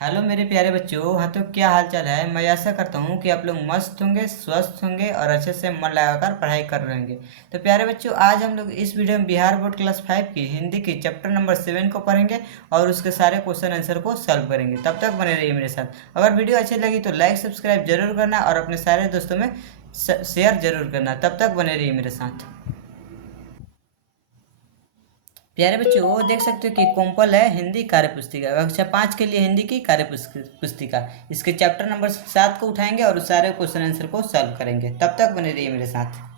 Hello मेरे प्यारे बच्चों। हाँ, तो क्या हाल चाल है। मैं आशा करता हूँ कि आप लोग मस्त होंगे, स्वस्थ होंगे और अच्छे से मन लगाकर पढ़ाई कर रहे होंगे। तो प्यारे बच्चों, आज हम लोग इस वीडियो में बिहार बोर्ड क्लास 5 की हिंदी की चैप्टर नंबर 7 को पढ़ेंगे और उसके सारे क्वेश्चन आंसर को सॉल्व करेंगे। तब तक बने रहिए मेरे साथ। अगर वीडियो अच्छी लगी तो लाइक सब्सक्राइब जरूर करना और अपने सारे दोस्तों में शेयर जरूर करना। तब तक बने रहिए मेरे साथ। प्यारे बच्चों, वो देख सकते हो कि कॉम्पल है हिंदी कार्य पुस्तिका, कक्षा 5 के लिए हिंदी की कार्य पुस्तिका। इसके चैप्टर नंबर 7 को उठाएंगे और उस सारे क्वेश्चन आंसर को सॉल्व करेंगे। तब तक बने रहिए मेरे साथ।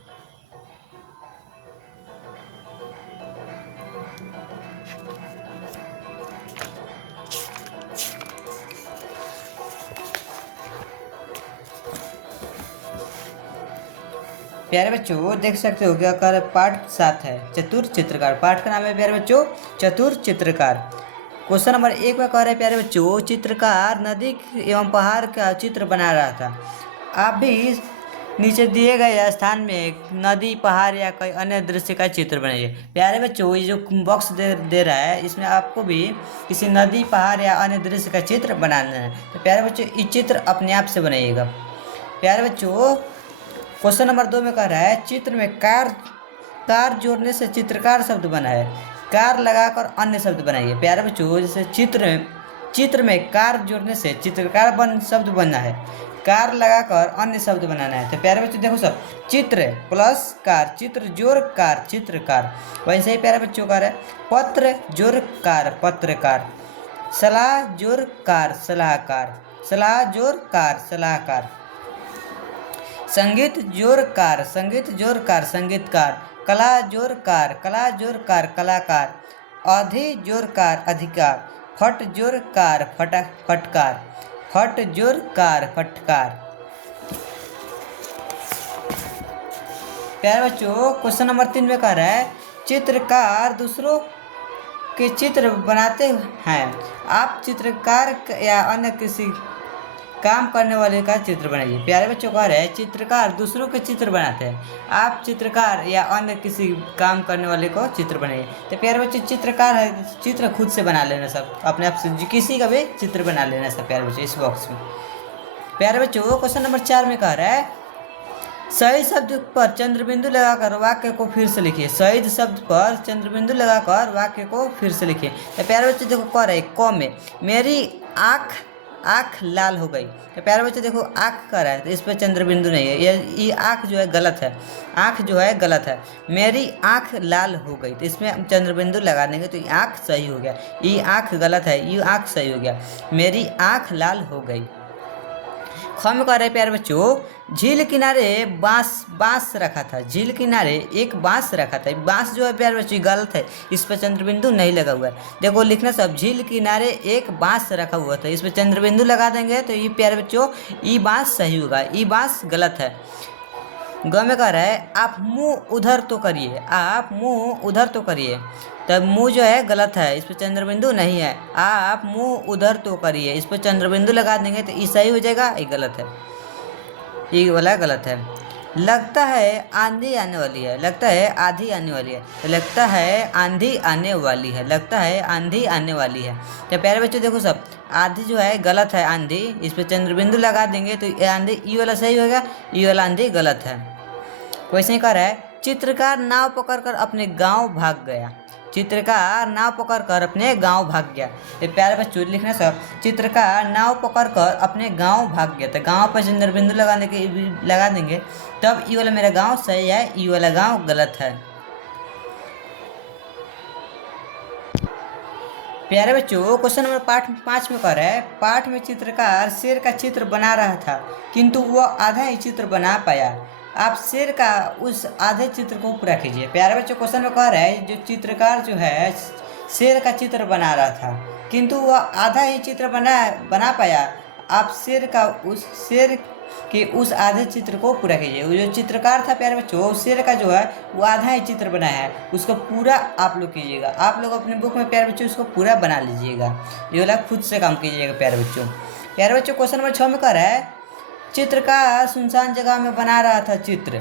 प्यारे बच्चों, वो देख सकते हो क्या कार्य पाठ 7 है, चतुर चित्रकार। पाठ का नाम है प्यारे बच्चों चतुर चित्रकार। क्वेश्चन नंबर 1 में कह रहे हैं प्यारे बच्चों, चित्रकार नदी एवं पहाड़ का चित्र बना रहा था। आप भी नीचे दिए गए स्थान में एक नदी, पहाड़ या कोई अन्य दृश्य का चित्र बनाइए। प्यारे बच्चों, ये जो बॉक्स दे रहा है, इसमें आपको भी किसी नदी, पहाड़ या अन्य दृश्य का चित्र बनाना है। तो प्यारे बच्चों, ये चित्र अपने आप से बनाइएगा। प्यारे बच्चों, क्वेश्चन नंबर 2 में कह रहा है, चित्र में कार कार जोड़ने से चित्रकार शब्द बना है। कार लगाकर अन्य शब्द बनाइए। प्यारे बच्चों, जैसे चित्र में कार जोड़ने से चित्रकार शब्द बनना है। कार लगाकर अन्य शब्द बनाना है। तो प्यारे बच्चों देखो सब, चित्र प्लस कार, चित्र जोड़ कार, चित्रकार। वैसे ही प्यारे बच्चों का है, पत्र जोड़ कार, पत्रकार। सलाह जोड़ कार, सलाहकार। सलाह जोड़ कार, सलाहकार। संगीत जोरकार, संगीत जोरकार, संगीतकार। कला जोरकार, कला जोरकार, कलाकार। अधि जोरकार, अधिकार। फट जोरकार, फटकार। फट जोरकार, फटकार। प्यारे बच्चों, क्वेश्चन नंबर 3 में कह रहा है, चित्रकार दूसरों के चित्र बनाते हैं। आप चित्रकार या अन्य किसी काम करने वाले का चित्र बनाइए। प्यारे बच्चों कह रहे हैं, चित्रकार दूसरों के चित्र बनाते हैं। आप चित्रकार या अन्य किसी काम करने वाले को चित्र बनाइए। तो प्यारे बच्चों, चित्रकार है, चित्र खुद से बना लेना सब, अपने आप से किसी का भी चित्र बना लेना सब। प्यारे बच्चों, इस बॉक्स में। प्यारे बच्चों, क्वेश्चन नंबर 4 में कह रहा है, सही शब्द पर चंद्रबिंदु लगाकर वाक्य को फिर से लिखिए। सही शब्द पर चंद्रबिंदु लगाकर वाक्य को फिर से लिखिए। तो प्यारे बच्चों देखो, कह रहे क में, मेरी आँख लाल हो गई। तो प्यारे बच्चे देखो, आँख कर रहा है तो इस पर चंद्रबिंदु नहीं है, ये आँख जो है गलत है। आँख जो है गलत है। मेरी आँख लाल हो गई, तो इसमें हम चंद्रबिंदु लगा देंगे तो ये आँख सही हो गया। ये आँख गलत है, ये आँख सही हो गया। मेरी आँख लाल हो गई। हम कह रहे प्यारे बच्चों, झील किनारे बांस रखा था। झील किनारे एक बांस रखा था। बांस जो है प्यारे बच्चों गलत है, इस पर चंद्रबिंदु नहीं लगा हुआ है। देखो लिखना सब, झील किनारे एक बांस रखा हुआ था, इस पर चंद्रबिंदु लगा देंगे तो ये प्यारे बच्चों ये बांस सही होगा, ये बांस गलत है। ग में कह रहा है, आप मुंह उधर तो करिए। आप मुंह उधर तो करिए, तब मुंह जो है गलत है, इस पर चंद्रबिंदु नहीं है। आप मुंह उधर तो करिए, इस पर चंद्रबिंदु लगा देंगे तो ये सही हो जाएगा, ये गलत है, ये वाला गलत है। लगता है आंधी आने वाली है। लगता है आंधी आने वाली है, तो लगता है आंधी आने वाली है। लगता है आंधी आने वाली है। तो प्यारे बच्चों देखो सब, आंधी जो है गलत है, आंधी, इस पर चंद्रबिंदु लगा देंगे तो ये आंधी, ये वाला सही हो गया, ये वाला आंधी गलत है। वैसे ही कह रहा है, चित्रकार नाव पकड़कर अपने गांव भाग गया। चित्रकार नाव पकड़कर अपने गांव भाग गया। ये प्यारे बच्चों लिखना सब, चित्रकार नाव पकड़कर अपने गांव भाग गया। तो गांव पर चंद्रबिंदु लगा देंगे तब ये वाला मेरा गांव सही है, ये वाला गांव गलत है। प्यारे बच्चों, क्वेश्चन नंबर 5 में कह रहा है, पाठ में चित्रकार शेर का चित्र बना रहा था किंतु वह आधा ही चित्र बना पाया। आप शेर का उस आधे चित्र को पूरा कीजिए। प्यारे बच्चों, क्वेश्चन में कह रहा है, जो चित्रकार जो है शेर का चित्र बना रहा था किंतु वह आधा ही चित्र बना पाया। आप शेर के उस आधे चित्र को पूरा कीजिए। वो जो चित्रकार था प्यारे बच्चों, शेर का जो है वो आधा ही चित्र बनाया है, उसको पूरा आप लोग कीजिएगा। आप लोग अपने बुक में प्यारे बच्चों उसको पूरा बना लीजिएगा, ये वाला खुद से काम कीजिएगा। प्यारे बच्चों, क्वेश्चन नंबर 6 में कह रहा है, चित्रकार सुनसान जगह में बना रहा था चित्र।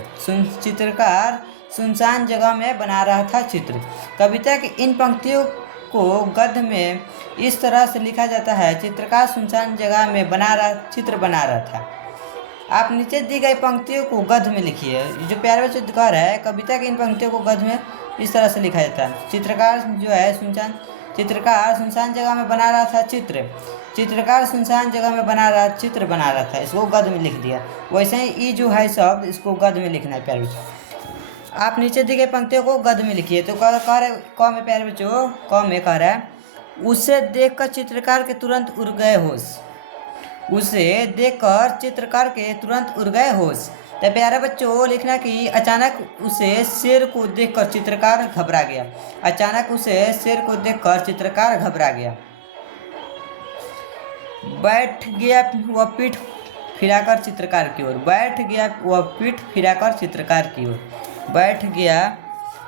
चित्रकार सुनसान जगह में बना रहा था चित्र। कविता की इन पंक्तियों को गद्य में इस तरह से लिखा जाता है। चित्रकार सुनसान जगह में चित्र बना रहा था। आप नीचे दी गई पंक्तियों को गद्य में लिखिए। जो प्यारे बच्चों कह रहा है, कविता की इन पंक्तियों को गद्य में इस तरह से लिखा जाता है। चित्रकार सुनसान जगह में बना रहा था चित्र। चित्रकार सुनसान जगह में चित्र बना रहा था, इसको गद्य में लिख दिया। वैसे ही ई जो है शब्द, इसको गद्य में लिखना है प्यारे बच्चों। आप नीचे दी गई पंक्तियों को गद्य में लिखिए। तो कह रहे क में प्यारे बच्चों, क में कह रहा है, उसे देखकर चित्रकार के तुरंत उड़ गए होश। उसे देखकर चित्रकार के तुरंत उड़ गए होश। तो प्यारे बच्चों लिखना कि अचानक उसे शेर को देखकर चित्रकार घबरा गया। अचानक उसे शेर को देखकर चित्रकार घबरा गया। बैठ गया वह पीठ फिराकर चित्रकार की ओर। बैठ गया वह पीठ फिराकर चित्रकार की ओर। बैठ गया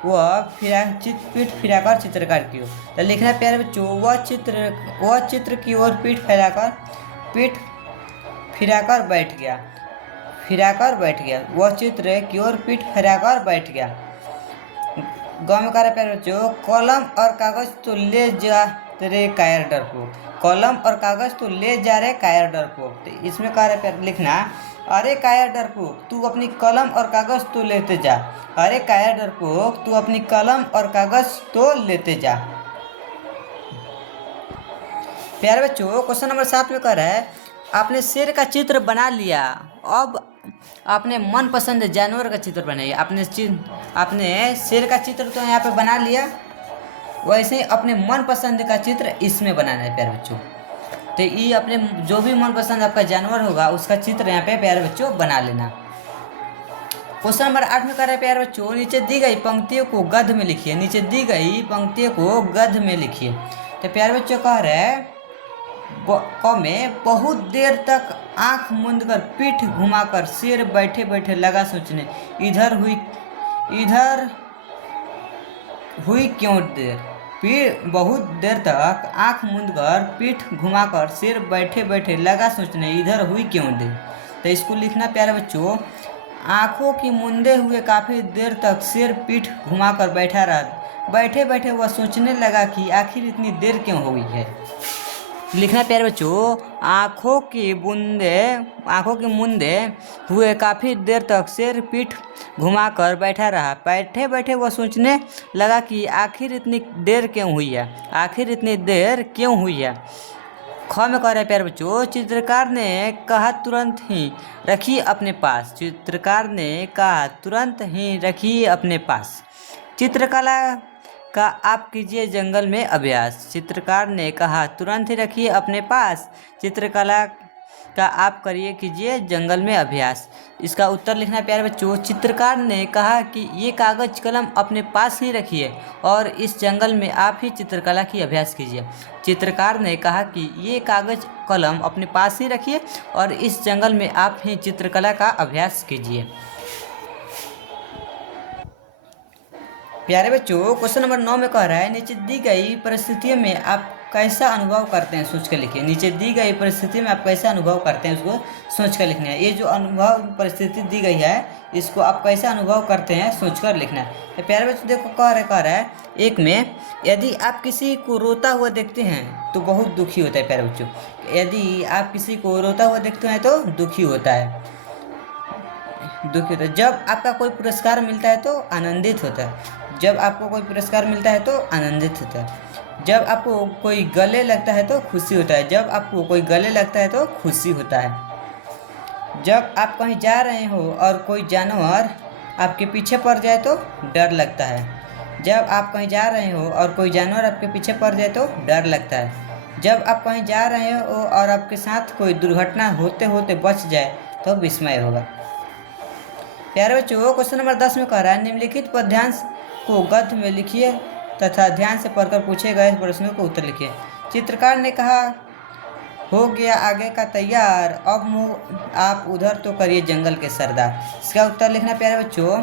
वह पीठ फिराकर चित्रकार की ओर। तो लिखना प्यारे बच्चों, वह चित्र की ओर पीठ फिराकर बैठ गया। वह चित्र की ओर पीठ फिराकर बैठ गया। गाँव में कह रहे प्यारे बच्चों, कलम और कागज तो ले जा तेरे कायर डरपोक। कलम और कागज तो ले जा रहे कायर डरपोक। तो इसमें कह रहे प्यारे लिखना, अरे कायर डरपोक तू अपनी कलम और कागज तो लेते जा। अरे कायर डरपोक तू अपनी कलम और कागज तो लेते जा। प्यारे बच्चों क्वेश्चन नंबर 7 में कह रहा है, आपने शेर का चित्र बना लिया, अब आपने मनपसंद जानवर का चित्र बनाइए। आपने शेर का चित्र तो यहाँ पे बना लिया, वैसे ही अपने मनपसंद का चित्र इसमें बनाना है प्यारे बच्चों। तो ये अपने जो भी मनपसंद आपका जानवर होगा उसका चित्र यहाँ पे प्यारे बच्चों बना लेना। क्वेश्चन नंबर 8 में कह रहा है प्यारे बच्चों, नीचे दी गई पंक्तियों को गद्य में लिखिए। नीचे दी गई पंक्तियों को गद्य में लिखिए। तो प्यारे बच्चों कह रहे हैं, क में बहुत देर तक आंख मूंद कर पीठ घुमाकर शेर बैठे बैठे लगा सोचने, इधर हुई क्यों देर। बहुत देर तक आंख मूंद कर पीठ घुमाकर शेर बैठे बैठे लगा सोचने, इधर हुई क्यों देर। तो इसको लिखना प्यारे बच्चों, आंखों की मूंदे हुए काफ़ी देर तक शेर पीठ घुमाकर बैठा रहा। बैठे बैठे वह सोचने लगा कि आखिर इतनी देर क्यों हो गई है। लिखना प्यारे बच्चों, आँखों की मूंदे हुए काफ़ी देर तक शेर पीठ घुमाकर बैठा रहा। बैठे बैठे वह सोचने लगा कि आखिर इतनी देर क्यों हुई है। ख में कह रहे हैं प्यारे बच्चों, चित्रकार ने कहा तुरंत ही रखी अपने पास। चित्रकार ने कहा तुरंत ही रखी अपने पास। चित्रकला का आप कीजिए जंगल में अभ्यास। चित्रकार ने कहा तुरंत ही रखिए अपने पास। चित्रकला का आप कीजिए जंगल में अभ्यास। इसका उत्तर लिखना है प्यारे बच्चों, चित्रकार ने कहा कि ये कागज़ कलम अपने पास ही रखिए और इस जंगल में आप ही चित्रकला की अभ्यास कीजिए। चित्रकार ने कहा कि ये कागज़ कलम अपने पास ही रखिए और इस जंगल में आप ही चित्रकला का अभ्यास कीजिए। प्यारे बच्चों क्वेश्चन नंबर 9 में कह रहा है, नीचे दी गई परिस्थितियों में आप कैसा अनुभव करते हैं सोच कर लिखिए। नीचे दी गई परिस्थिति में आप कैसा अनुभव करते हैं उसको सोच कर लिखना है। ये जो अनुभव परिस्थिति दी गई है इसको आप कैसा अनुभव करते हैं सोच कर लिखना है। तो प्यारे बच्चों देखो कह रहा है, एक में यदि आप किसी को रोता हुआ देखते हैं तो बहुत दुखी होता है। प्यारे बच्चों यदि आप किसी को रोता हुआ देखते हैं तो दुखी होता है। जब आपका कोई पुरस्कार मिलता है तो आनंदित होता है। जब आपको कोई पुरस्कार मिलता है तो आनंदित होता है। जब आपको कोई गले लगता है तो खुशी होता है। जब आपको कोई गले लगता है तो खुशी होता है। जब आप कहीं जा रहे हो और कोई जानवर आपके पीछे पड़ जाए तो डर लगता है। जब आप कहीं जा रहे हो और कोई जानवर आपके पीछे पड़ जाए तो डर लगता है। जब आप कहीं जा रहे हो और आपके साथ कोई दुर्घटना होते होते बच जाए तो विस्मय होगा। प्यारे बच्चों क्वेश्चन नंबर 10 में कह रहा है, निम्नलिखित पद्यांश को गद्य में लिखिए तथा ध्यान से पढ़कर पूछे गए प्रश्नों को उत्तर लिखिए। चित्रकार ने कहा हो गया आगे का तैयार, अब मुँह आप उधर तो करिए जंगल के सरदार। इसका उत्तर लिखना प्यारे बच्चों,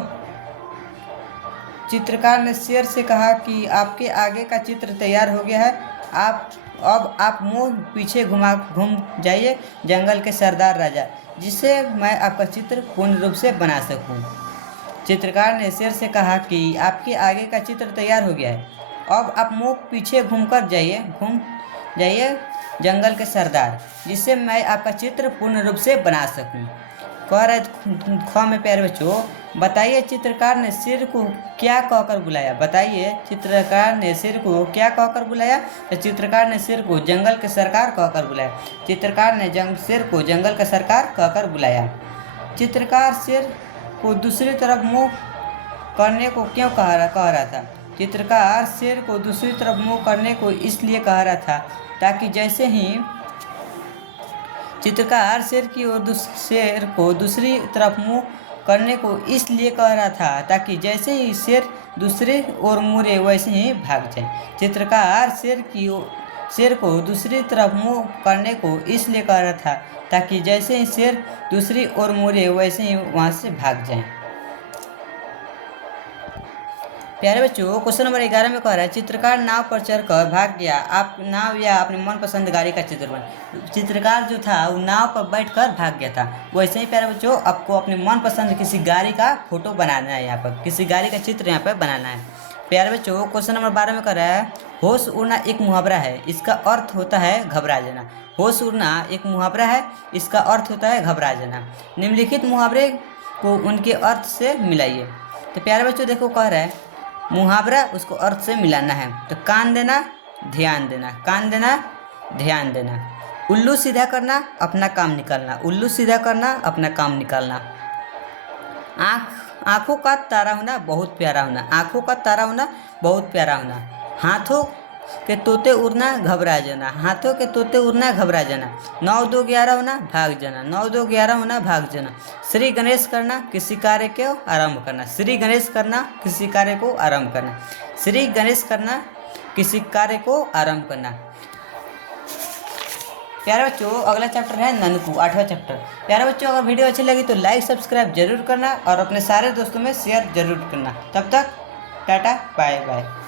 चित्रकार ने शेर से कहा कि आपके आगे का चित्र तैयार हो गया है, अब आप मुँह पीछे घूम जाइए जंगल के सरदार राजा, जिससे मैं आपका चित्र पूर्ण रूप से बना सकूं। चित्रकार ने शेर से कहा कि आपके आगे का चित्र तैयार हो गया है, अब आप मुँह पीछे घूम जाइए जंगल के सरदार, जिससे मैं आपका चित्र पूर्ण रूप से बना सकूं। कह रहे ख में प्यारे बच्चों, बताइए चित्रकार ने शेर को क्या कहकर बुलाया? बताइए चित्रकार ने शेर को क्या कहकर बुलाया? तो चित्रकार ने शेर को जंगल के सरकार कहकर बुलाया। चित्रकार ने शेर को जंगल का सरकार कहकर बुलाया। चित्रकार शेर को दूसरी तरफ मुँह करने को क्यों कह रहा था? चित्रकार शेर को दूसरी तरफ मुँह करने को इसलिए कह रहा था ताकि जैसे ही चित्रकार शेर को दूसरी तरफ मुँह करने को इसलिए कह रहा था ताकि जैसे ही शेर दूसरी ओर मुड़े वैसे ही भाग जाए। चित्रकार शेर को दूसरी तरफ मुँह करने को इसलिए कह रहा था ताकि जैसे ही शेर दूसरी ओर मुड़े वैसे ही वहाँ से भाग जाए। प्यारे बच्चों, क्वेश्चन नंबर 11 में कह रहा है चित्रकार नाव पर चढ़कर भाग गया। आप नाव या अपनी मनपसंद गाड़ी का चित्र बना। चित्रकार जो था वो नाव पर बैठकर भाग गया था। वैसे ही प्यारे बच्चों, आपको अपनी मनपसंद किसी गाड़ी का फोटो बनाना है, यहाँ पर किसी गाड़ी का चित्र यहाँ पर बनाना है। प्यारे बच्चों, क्वेश्चन नंबर 12 में कह रहा है होश उड़ना एक मुहावरा है, इसका अर्थ होता है घबरा जाना। होश उड़ना एक मुहावरा है, इसका अर्थ होता है घबरा जाना। निम्नलिखित मुहावरे को उनके अर्थ से मिलाइए। तो प्यारे बच्चों देखो, कह रहा है मुहावरा उसको अर्थ से मिलाना है। तो कान देना ध्यान देना, कान देना ध्यान देना। उल्लू सीधा करना अपना काम निकालना, उल्लू सीधा करना अपना काम निकालना। आँखों का तारा होना बहुत प्यारा होना, आँखों का तारा होना बहुत प्यारा होना। हाथों के तोते उड़ना घबरा जाना, हाथों के तोते उड़ना घबरा जाना। 9 2 11 होना भाग जाना, 9 2 11 होना भाग जाना। श्री गणेश करना किसी कार्य को आरंभ करना, श्री गणेश करना किसी कार्य को आरंभ करना, श्री गणेश करना किसी कार्य को आरंभ करना। प्यारे बच्चों, अगला चैप्टर है ननकू, 8वां चैप्टर। प्यारे बच्चों, अगर वीडियो अच्छी लगी तो लाइक सब्सक्राइब जरूर करना और अपने सारे दोस्तों में शेयर जरूर करना। तब तक टाटा बाय बाय।